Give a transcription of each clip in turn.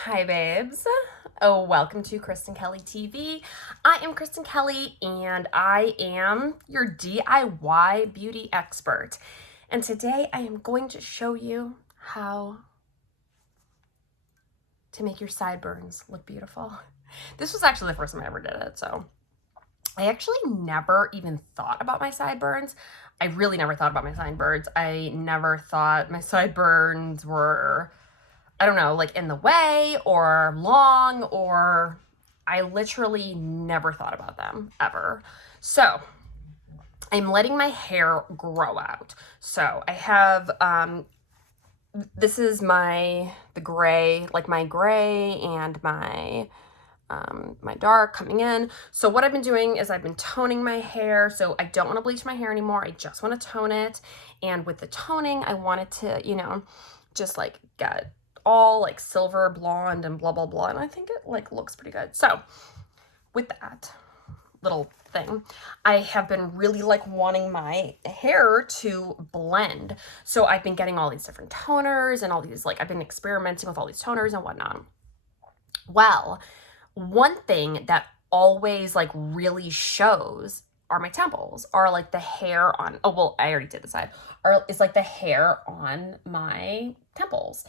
Hi, babes. Oh, welcome to Kristen Kelly TV. I am Kristen Kelly, and I am your DIY beauty expert. And today I am going to show you how to make your sideburns look beautiful. This was actually the first time I ever did it, so I actually never even thought about my sideburns. I really never thought about my sideburns. I never thought my sideburns were, I don't know, like in the way or long, or I literally never thought about them ever. So I'm letting my hair grow out. So I have, this is the gray, like my gray and my dark coming in. So what I've been doing is I've been toning my hair. So I don't want to bleach my hair anymore. I just want to tone it. And with the toning, I want it to, just like get all like silver blonde and blah, blah, blah. And I think it like looks pretty good. So with that little thing, I have been really like wanting my hair to blend. So I've been getting all these different toners and all these, like, I've been experimenting with all these toners and whatnot. Well, one thing that always like really shows are my temples, are like the hair on, oh, well, I already did the side, it's like the hair on my temples.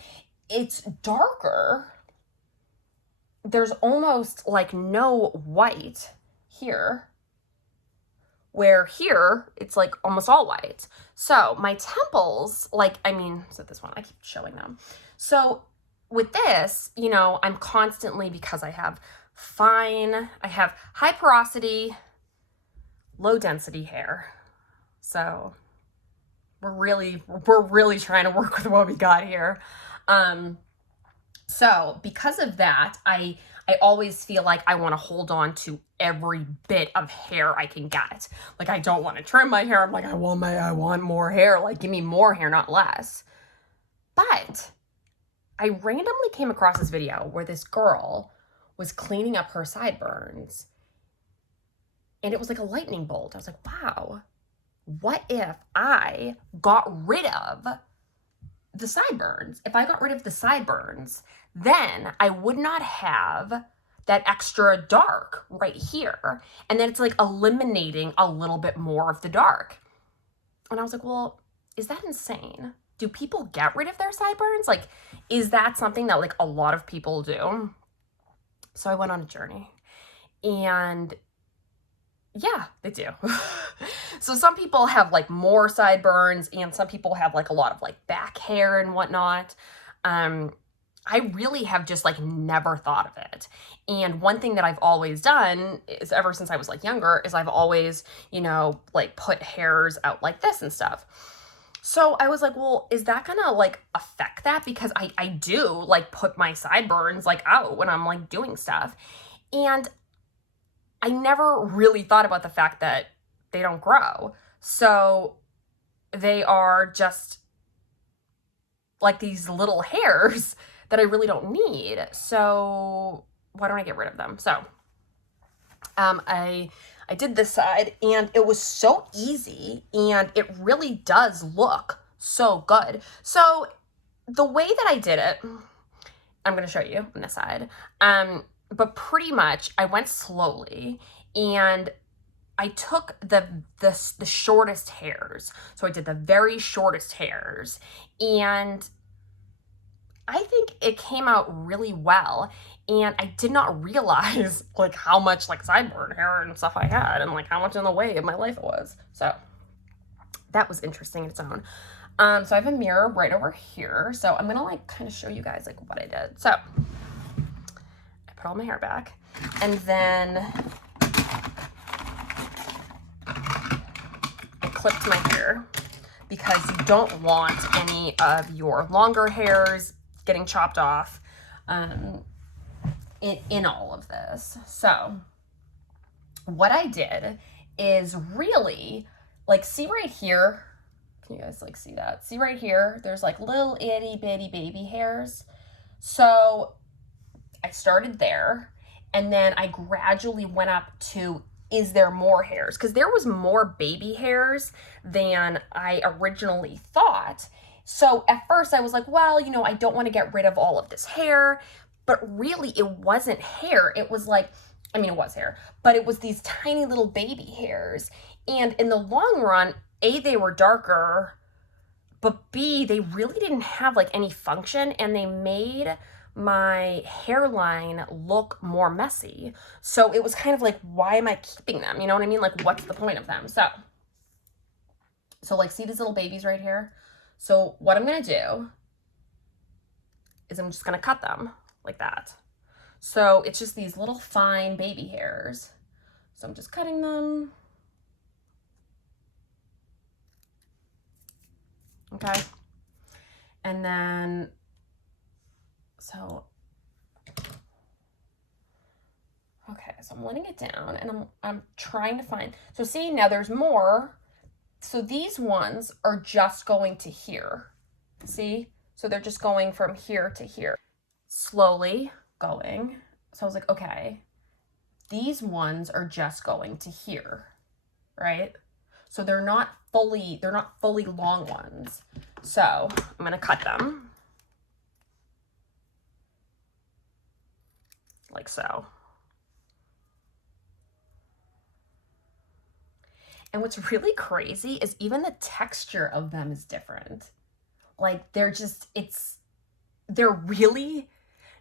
It's darker. There's almost like no white here, where here it's like almost all white. So my temples, so this one, I keep showing them. So with this, I'm constantly, because I have high porosity, low density hair. So we're really trying to work with what we got here. So because of that, I always feel like I want to hold on to every bit of hair I can get. Like, I don't want to trim my hair. I'm like, I want more hair. Like, give me more hair, not less. But I randomly came across this video where this girl was cleaning up her sideburns, and it was like a lightning bolt. I was like, wow, what if I got rid of the sideburns? If I got rid of the sideburns, then I would not have that extra dark right here. And then it's like eliminating a little bit more of the dark. And I was like, well, is that insane? Do people get rid of their sideburns? Like, is that something that like a lot of people do? So I went on a journey, and yeah, they do. So some people have like more sideburns, and some people have like a lot of like back hair and whatnot. I really have just like never thought of it. And one thing that I've always done is, ever since I was like younger, is I've always, like put hairs out like this and stuff. So I was like, well, is that gonna like affect that? Because I do like put my sideburns like out when I'm like doing stuff. And I never really thought about the fact that they don't grow. So they are just like these little hairs that I really don't need. So why don't I get rid of them? So I did this side, and it was so easy, and it really does look so good. So the way that I did it, I'm going to show you on this side. But pretty much I went slowly, and I took the shortest hairs. So I did the very shortest hairs, and I think it came out really well. And I did not realize like how much like sideburn hair and stuff I had, and like how much in the way of my life it was. So that was interesting in its own. So I have a mirror right over here. So I'm gonna like kind of show you guys like what I did. So I put all my hair back, and then I clipped my hair, because you don't want any of your longer hairs getting chopped off in all of this. So what I did is really like, see right here, can you guys like see that? See right here, there's like little itty bitty baby hairs. So I started there, and then I gradually went up to, is there more hairs? Because there was more baby hairs than I originally thought. So at first I was like, well, I don't want to get rid of all of this hair. but really it wasn't hair. It was like, I mean, it was hair, but it was these tiny little baby hairs. And in the long run, A, they were darker, but B, they really didn't have like any function, and they made my hairline look more messy. So it was kind of like, why am I keeping them? You know what I mean? Like, what's the point of them? So like, see these little babies right here? So what I'm gonna do is I'm just gonna cut them like that. So it's just these little fine baby hairs. So I'm just cutting them. Okay. And then, so, okay, so I'm letting it down, and I'm trying to find, so see, now there's more. So these ones are just going to here. See? So they're just going from here to here. Slowly going. So I was like, okay, these ones are just going to here, right? So they're not fully long ones. So I'm gonna cut them like so. And what's really crazy is even the texture of them is different. Like they're really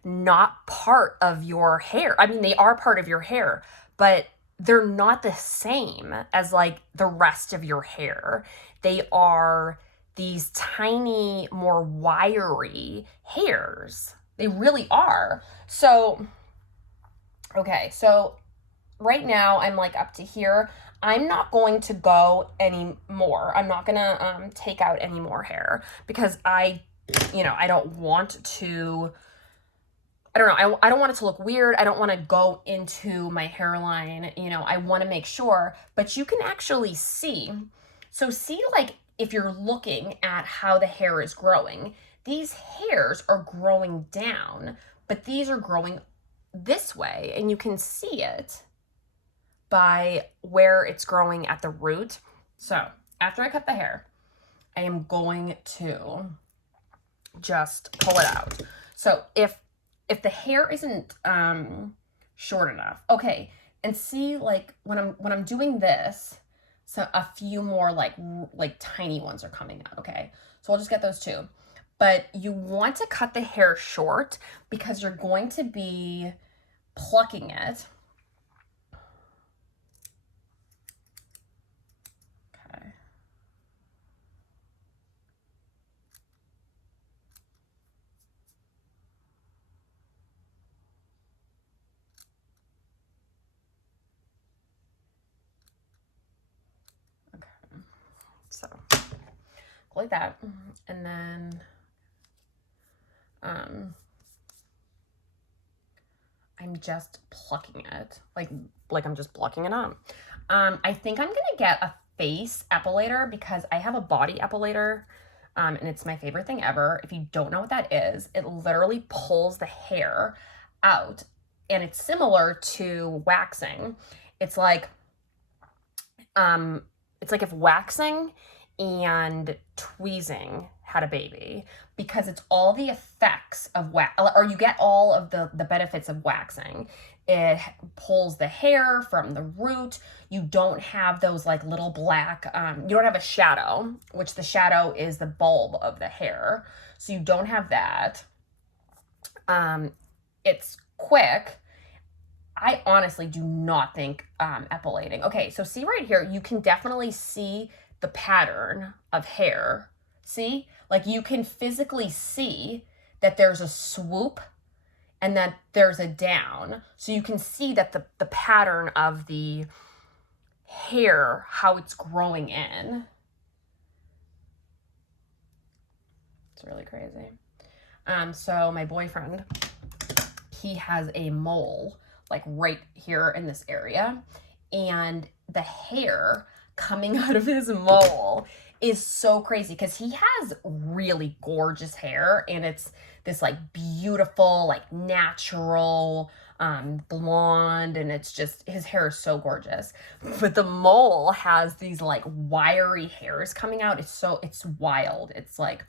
not part of your hair. I mean, they are part of your hair, but they're not the same as like the rest of your hair. They are these tiny, more wiry hairs. They really are. So, okay, so right now I'm like up to here. I'm not going to go any more. I'm not gonna take out any more hair because I don't want to, I don't know, I don't want it to look weird. I don't want to go into my hairline, I want to make sure, but you can actually see. So see, like, if you're looking at how the hair is growing, these hairs are growing down, but these are growing this way, and you can see it by where it's growing at the root. So after I cut the hair, I am going to just pull it out. So if the hair isn't short enough, okay, and see, like when I'm doing this, so a few more like tiny ones are coming out. Okay, so I'll just get those two. But you want to cut the hair short because you're going to be plucking it. Okay. So like that, and then I'm just plucking it, like I'm just plucking it up. I think I'm gonna get a face epilator because I have a body epilator, and it's my favorite thing ever. If you don't know what that is, it literally pulls the hair out, and it's similar to waxing. It's like if waxing and tweezing had a baby, because it's all the effects of wax, or you get all of the benefits of waxing. It pulls the hair from the root. You don't have those like little black, you don't have a shadow, which the shadow is the bulb of the hair. So you don't have that. It's quick. I honestly do not think epilating. Okay, so see right here, you can definitely see the pattern of hair. See? Like you can physically see that there's a swoop and that there's a down. So you can see that the pattern of the hair, how it's growing in. It's really crazy. So my boyfriend, he has a mole like right here in this area, and the hair coming out of his mole is so crazy because he has really gorgeous hair, and it's this like beautiful, like natural blonde, and it's just, his hair is so gorgeous. But the mole has these like wiry hairs coming out. It's wild. It's like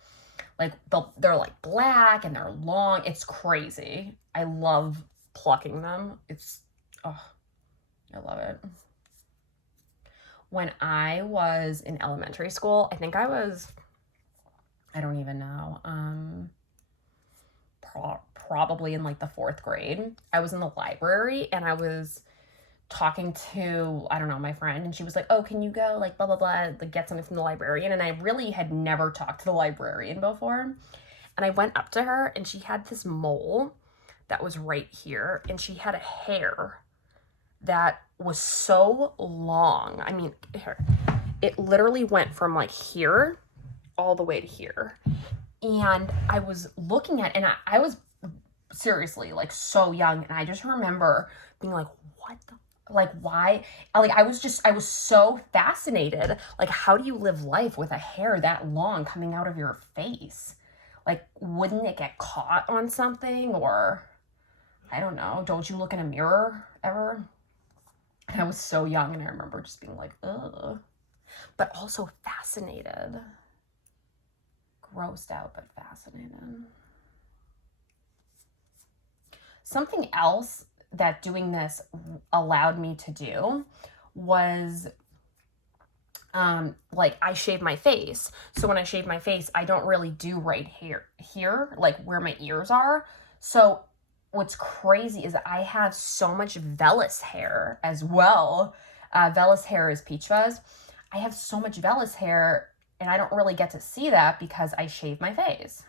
Like they're like black and they're long. It's crazy. I love plucking them. Oh, I love it. When I was in elementary school, I think I don't even know, probably in like the 4th grade. I was in the library and I was talking to, I don't know, my friend, and she was like, oh, can you go like blah, blah, blah, like get something from the librarian? And I really had never talked to the librarian before. And I went up to her and she had this mole that was right here, and she had a hair that was so long. I mean, it literally went from like here all the way to here. And I was looking at, and I was seriously like so young, and I just remember being like, what the, like, why? Like, I was so fascinated. Like, how do you live life with a hair that long coming out of your face? Like, wouldn't it get caught on something? Or, I don't know, don't you look in a mirror ever? And I was so young, and I remember just being like, ugh. But also fascinated. Grossed out, but fascinated. Something else that doing this allowed me to do was, like, I shave my face. So when I shave my face, I don't really do right here, like where my ears are. So what's crazy is that I have so much vellus hair as well. Vellus hair is peach fuzz. I have so much vellus hair, and I don't really get to see that because I shave my face.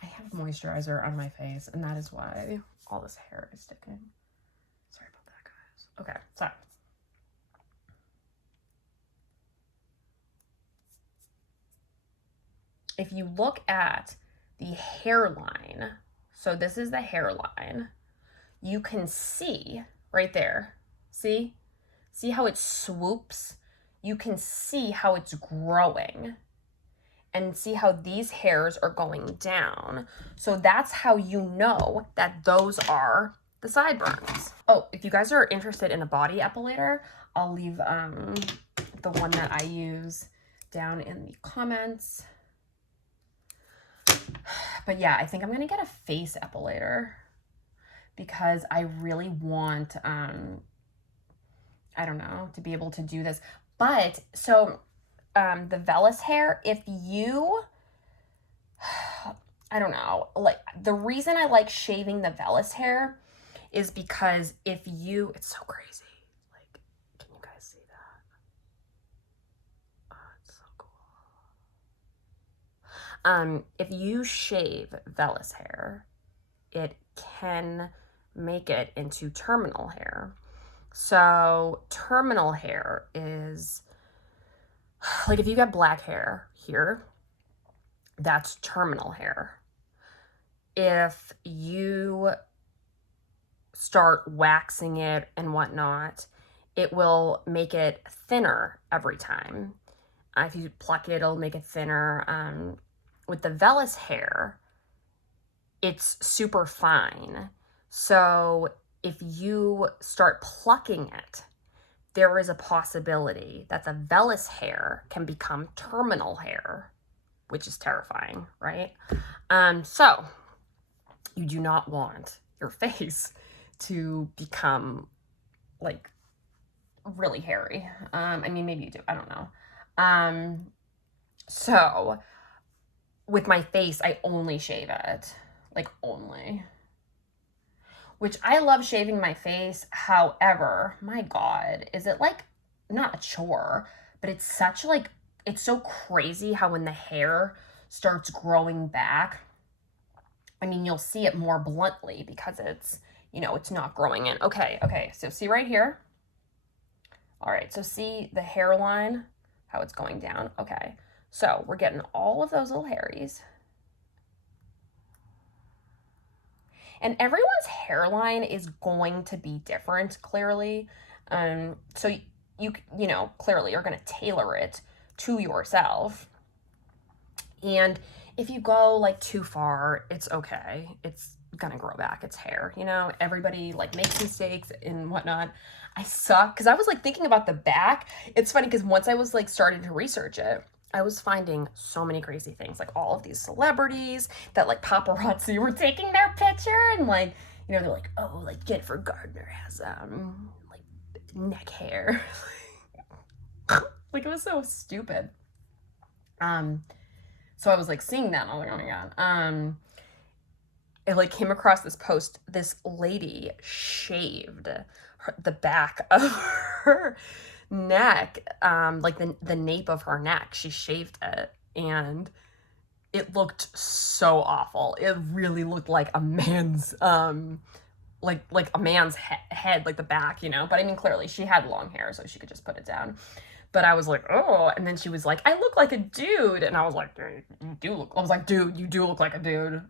I have moisturizer on my face, and that is why all this hair is sticking. Sorry about that, guys. Okay, so if you look at the hairline, so this is the hairline, you can see right there, see how it swoops? You can see how it's growing, and see how these hairs are going down. So that's how you know that those are the sideburns. Oh, if you guys are interested in a body epilator, I'll leave the one that I use down in the comments. But yeah, I think I'm gonna get a face epilator because I really want, I don't know, to be able to do this. But so the vellus hair, if you, I don't know, like the reason I like shaving the vellus hair is because if you, it's so crazy. Like, can you guys see that? Oh, it's so cool. If you shave vellus hair, it can make it into terminal hair. So terminal hair is like if you get black hair here, that's terminal hair. If you start waxing it and whatnot, it will make it thinner every time. If you pluck it, it'll make it thinner. With the vellus hair, it's super fine. So if you start plucking it, there is a possibility that the vellus hair can become terminal hair, which is terrifying, right? So you do not want your face to become like really hairy. I mean, maybe you do, I don't know. So with my face, I only shave it, like only. Which I love shaving my face. However, my God, is it like not a chore, but it's such like, it's so crazy how when the hair starts growing back, I mean, you'll see it more bluntly because it's, you know, it's not growing in. Okay, so see right here? All right, so see the hairline, how it's going down? Okay, so we're getting all of those little hairies. And everyone's hairline is going to be different, clearly. So you know, clearly you're going to tailor it to yourself. And if you go like too far, it's okay. gonna grow back. It's hair, you know? Everybody like makes mistakes and whatnot. I suck because I was like thinking about the back. It's funny because once I was like starting to research it, I was finding so many crazy things, like all of these celebrities that like paparazzi were taking their picture, and like, you know, they're like, oh, like Jennifer Gardner has like neck hair. Like it was so stupid. So I was like seeing that and I was like, oh my god. I like came across this post. This lady shaved the back of her neck, like the nape of her neck. She shaved it, and it looked so awful. It really looked like a man's like a man's head, like the back, you know. But I mean, clearly she had long hair, so she could just put it down. But I was like, oh, and then she was like, I look like a dude, and I was like, you do look. I was like, dude, you do look like a dude.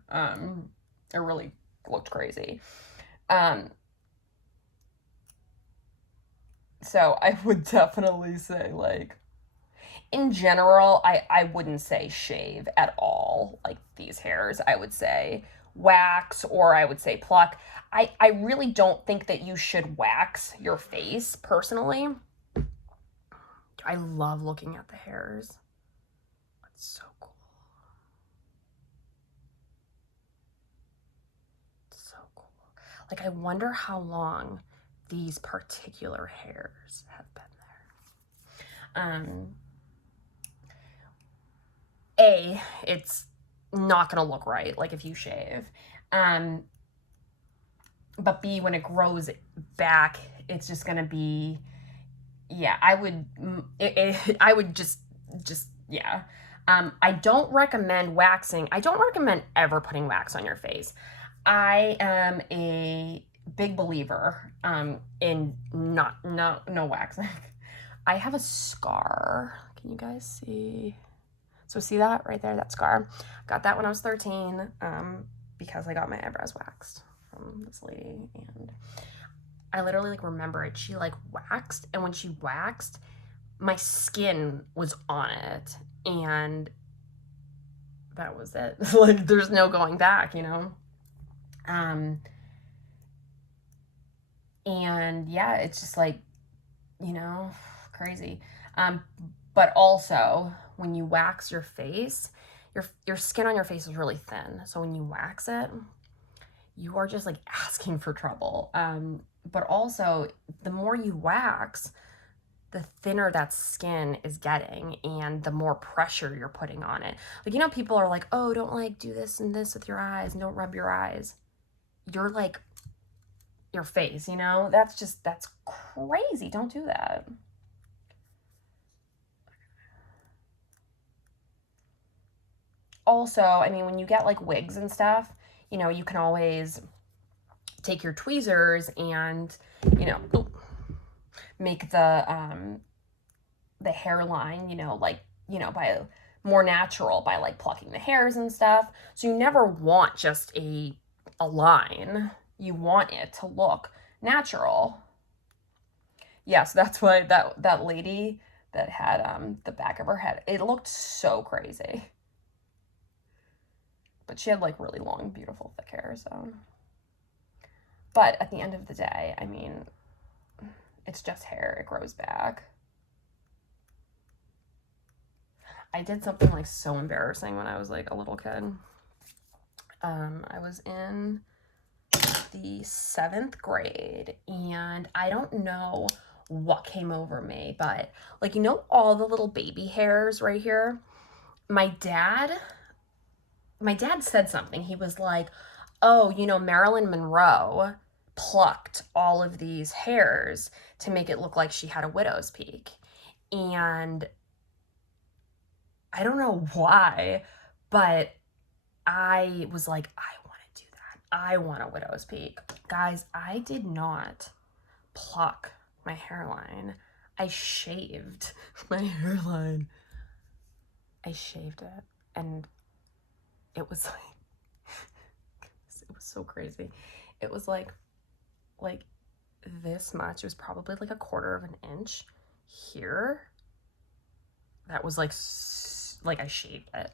It really looked crazy. So I would definitely say, like, in general, I wouldn't say shave at all, like these hairs. I would say wax, or I would say pluck. I really don't think that you should wax your face, personally. I love looking at the hairs. It's so cool. So cool. Like, I wonder how long these particular hairs have been there. It's not gonna look right, like if you shave. But B, when it grows back, it's just gonna be, yeah, I would just, yeah. I don't recommend waxing. I don't recommend ever putting wax on your face. I am a big believer in no waxing. I have a scar. Can you guys see? So see that right there, that scar? Got that when I was 13 because I got my eyebrows waxed from this lady, and I literally like remember it. She like waxed, and when she waxed, my skin was on it, and that was it. Like there's no going back, you know? And yeah, it's just like, you know, crazy. But also when you wax your face, your skin on your face is really thin. So when you wax it, you are just like asking for trouble. But also the more you wax, the thinner that skin is getting, and the more pressure you're putting on it. Like, you know, people are like, oh, don't like do this and this with your eyes, and don't rub your eyes. You're like your face, you know? That's crazy. Don't do that. Also, I mean, when you get like wigs and stuff, you know, you can always take your tweezers and, you know, make the hairline, you know, like, you know, by more natural by like plucking the hairs and stuff. So you never want just a line. You want it to look natural. Yeah, so that's why that lady that had the back of her head, it looked so crazy. But she had like really long, beautiful, thick hair, so. But at the end of the day, I mean, it's just hair. It grows back. I did something like so embarrassing when I was like a little kid. I was in the 7th grade, and I don't know what came over me, but like, you know, all the little baby hairs right here. My dad said something. He was like, oh, you know, Marilyn Monroe plucked all of these hairs to make it look like she had a widow's peak. And I don't know why, but I was like, I want to do that. I want a widow's peak. Guys, I did not pluck my hairline. I shaved my hairline. I shaved it, and it was like, it was so crazy. It was like this much. It was probably like 1/4 of an inch here. That was like I shaved it.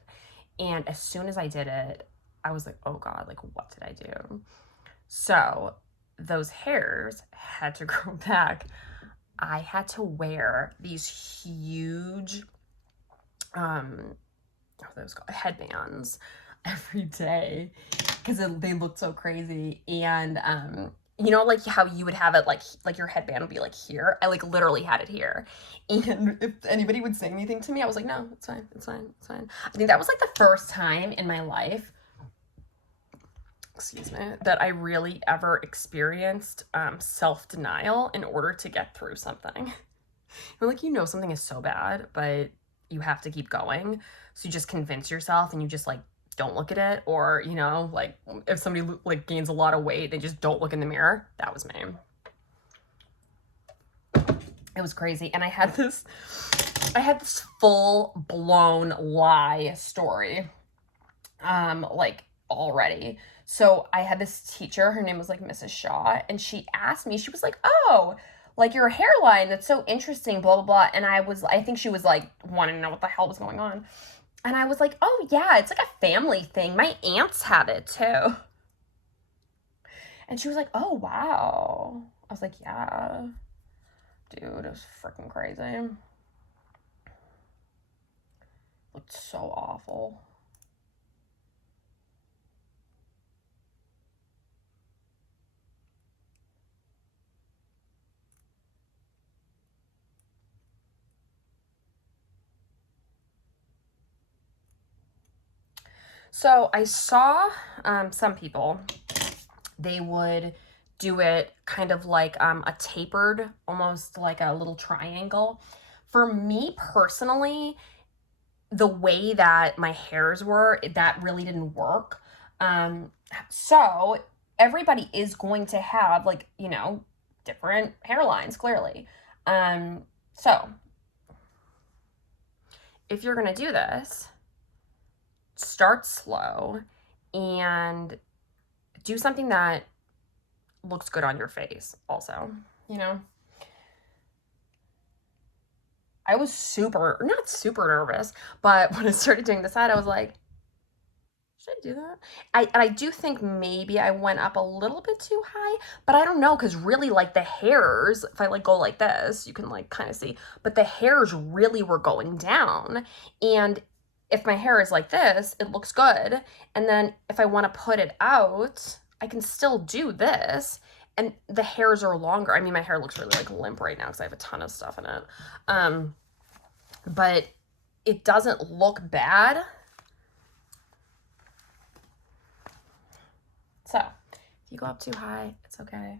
And as soon as I did it, I was like, oh God, like what did I do? So those hairs had to grow back. I had to wear these huge, what are those called? Headbands every day because they looked so crazy. And you know, like how you would have it like your headband would be like here. I like literally had it here. And if anybody would say anything to me, I was like, no, it's fine, it's fine, it's fine. I think that was like the first time in my life, excuse me, that I really ever experienced self-denial in order to get through something. Like, you know, something is so bad, but you have to keep going. So you just convince yourself and you just like don't look at it. Or, you know, like if somebody like gains a lot of weight, they just don't look in the mirror. That was me. It was crazy. And I had this full blown lie story, like already. So I had this teacher, her name was like Mrs. Shaw, and she asked me, she was like, oh, like your hairline, that's so interesting, blah, blah, blah. And I think she was like wanting to know what the hell was going on. And I was like, oh yeah, it's like a family thing. My aunts have it too. And she was like, oh wow. I was like, yeah. Dude, it was freaking crazy. Looked so awful. So I saw some people, they would do it kind of like a tapered, almost like a little triangle. For me personally, the way that my hairs were, that really didn't work. So everybody is going to have like, you know, different hairlines, clearly. So if you're going to do this, start slow and do something that looks good on your face also, you know. I was not super nervous, but when I started doing the side, I was like, should I do that? I do think maybe I went up a little bit too high, but I don't know, because really like the hairs, if I like go like this, you can like kind of see, but the hairs really were going down. And if my hair is like this, it looks good. And then if I want to put it out, I can still do this. And the hairs are longer. I mean, my hair looks really like limp right now because I have a ton of stuff in it. But it doesn't look bad. So if you go up too high, it's okay.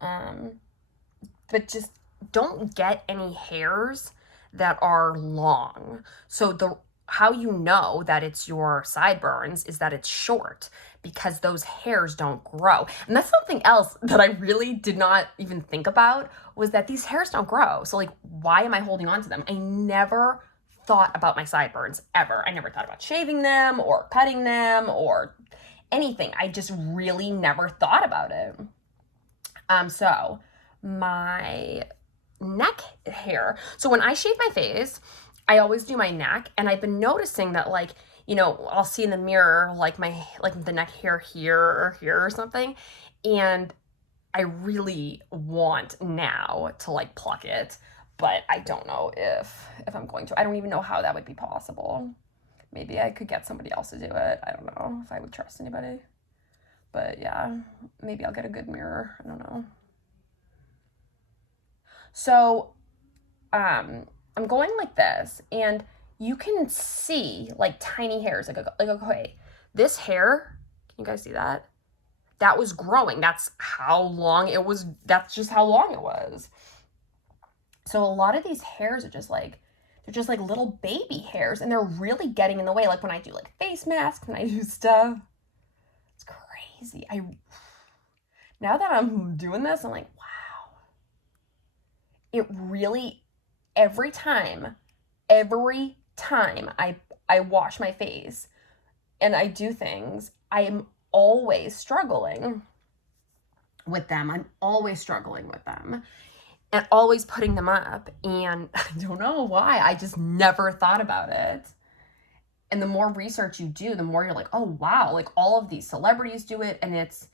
But just don't get any hairs that are long. So how you know that it's your sideburns is that it's short, because those hairs don't grow. And that's something else that I really did not even think about, was that these hairs don't grow. So like, why am I holding on to them? I never thought about my sideburns ever. I never thought about shaving them or cutting them or anything. I just really never thought about it. So my neck hair. So when I shave my face, I always do my neck, and I've been noticing that, like, you know, I'll see in the mirror like the neck hair here or here or something, and I really want now to like pluck it, but I don't know if I'm going to. I don't even know how that would be possible. Maybe I could get somebody else to do it. I don't know if I would trust anybody. But yeah, maybe I'll get a good mirror. I don't know. So, I'm going like this, and you can see like tiny hairs. Like okay, this hair, can you guys see that? That was growing. That's how long it was. That's just how long it was. So a lot of these hairs are just like, they're just like little baby hairs, and they're really getting in the way. Like when I do like face masks, when I do stuff, it's crazy. Now that I'm doing this, I'm like, wow. It really, every time I wash my face and I do things, I am always struggling with them. I'm always struggling with them and always putting them up. And I don't know why. I just never thought about it. And the more research you do, the more you're like, oh wow, like all of these celebrities do it, and it's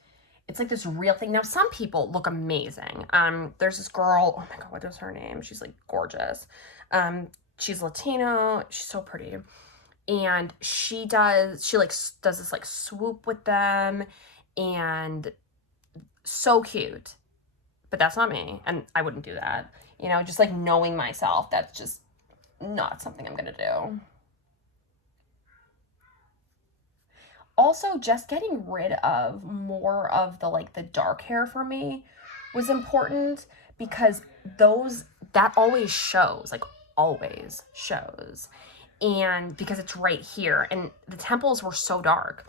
like this real thing. Now, some people look amazing. There's this girl, oh my God, what is her name? She's like gorgeous. She's Latino, she's so pretty. And she does this like swoop with them, and so cute. But that's not me, and I wouldn't do that. You know, just like knowing myself, that's just not something I'm gonna do. Also, just getting rid of more of the like the dark hair for me was important, because that always shows, like always shows. And because it's right here, and the temples were so dark.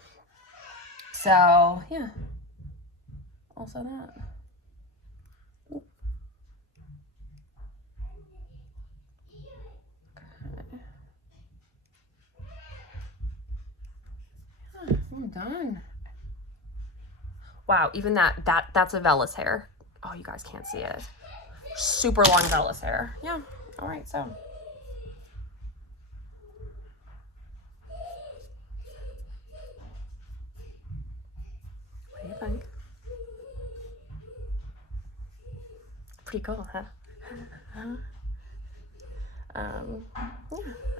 So yeah, also that. Okay. I'm done. Wow, even that's a vellus hair. Oh, you guys can't see it. Super long vellus hair. Yeah. All right, so. What do you think? Pretty cool, huh? Yeah,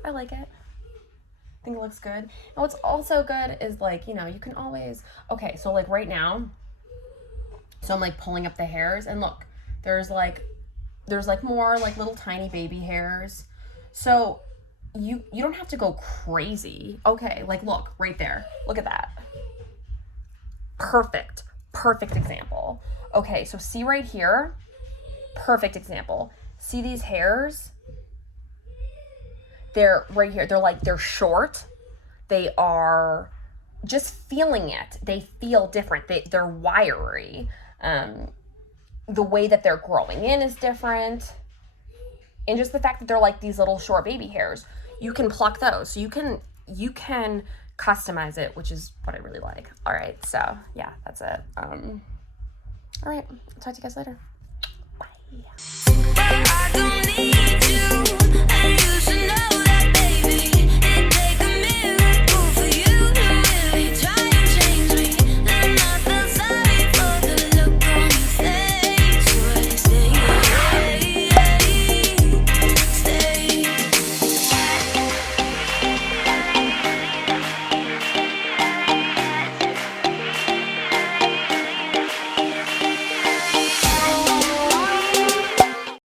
I like it. I think it looks good. And what's also good is like, you know, you can always, okay, so like right now, so I'm like pulling up the hairs, and look, there's like more like little tiny baby hairs. So you don't have to go crazy. Okay, like look right there. Look at that. Perfect example. Okay, so see right here, perfect example. See these hairs? They're right here. They're short. They are just feeling it. They feel different. They're wiry. The way that they're growing in is different. And just the fact that they're like these little short baby hairs, you can pluck those. So you can customize it, which is what I really like. All right, so yeah, that's it. All right, I'll talk to you guys later. Bye.